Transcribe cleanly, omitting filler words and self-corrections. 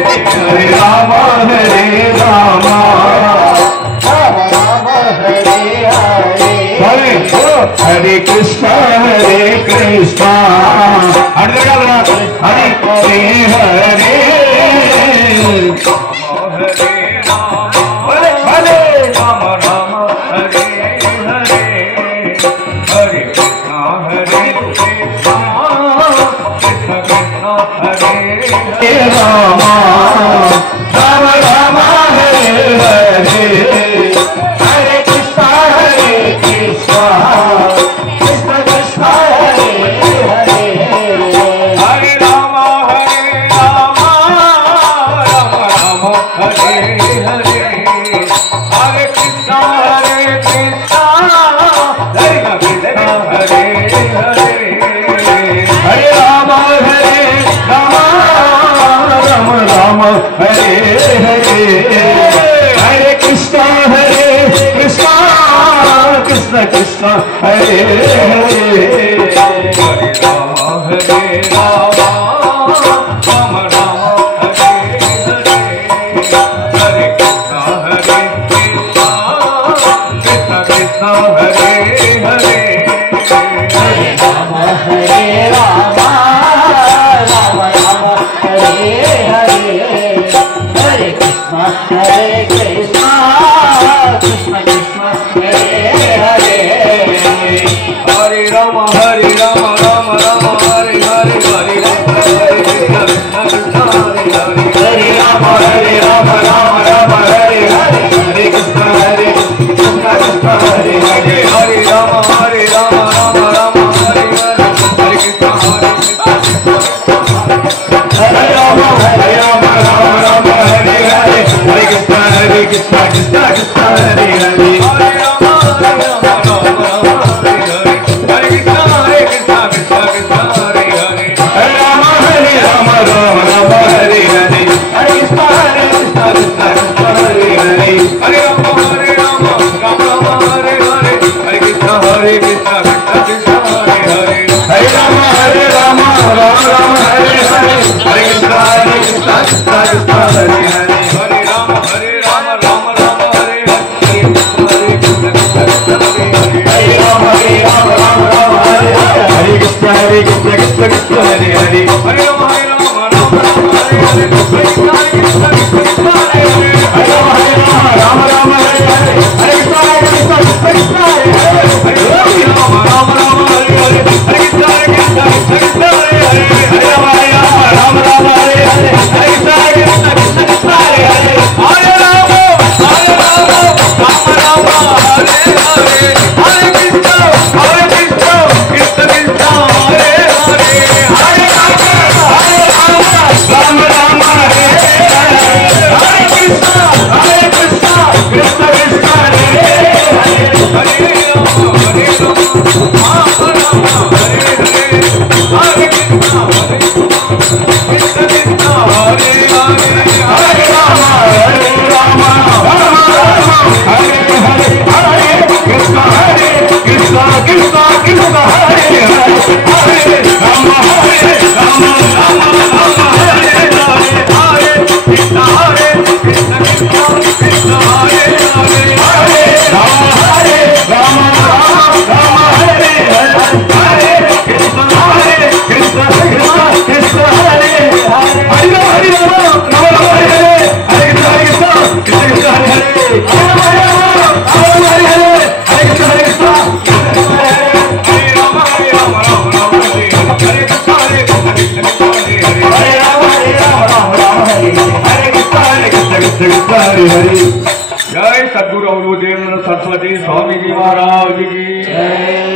हरे राम हरे कृष्ण हरे हरे कृष्ण हरे हरे हरे राम राम राम हरे हरे हरे कृष्ण कृष्ण कृष्ण हरे हरे हरे राम राम राम हरे हरे हरे कृष्ण कृष्ण कृष्ण कृष्ण हरे हरे हरे राम राम राम हरे हरे हरे राम कृष्ण कृष्ण हरे हरे हरे राम राम राम हरे हरे हरे कृष्ण कृष्ण हरे हरे हरे राम राम राम हरे हरे हरे कृष्ण हरे राम राम हरे हरे हरे कृष्ण कृष्ण कृष्ण हरे हरे हरे राम जय सद्गुरु अवधूत सरस्वती स्वामी जी महाराज की।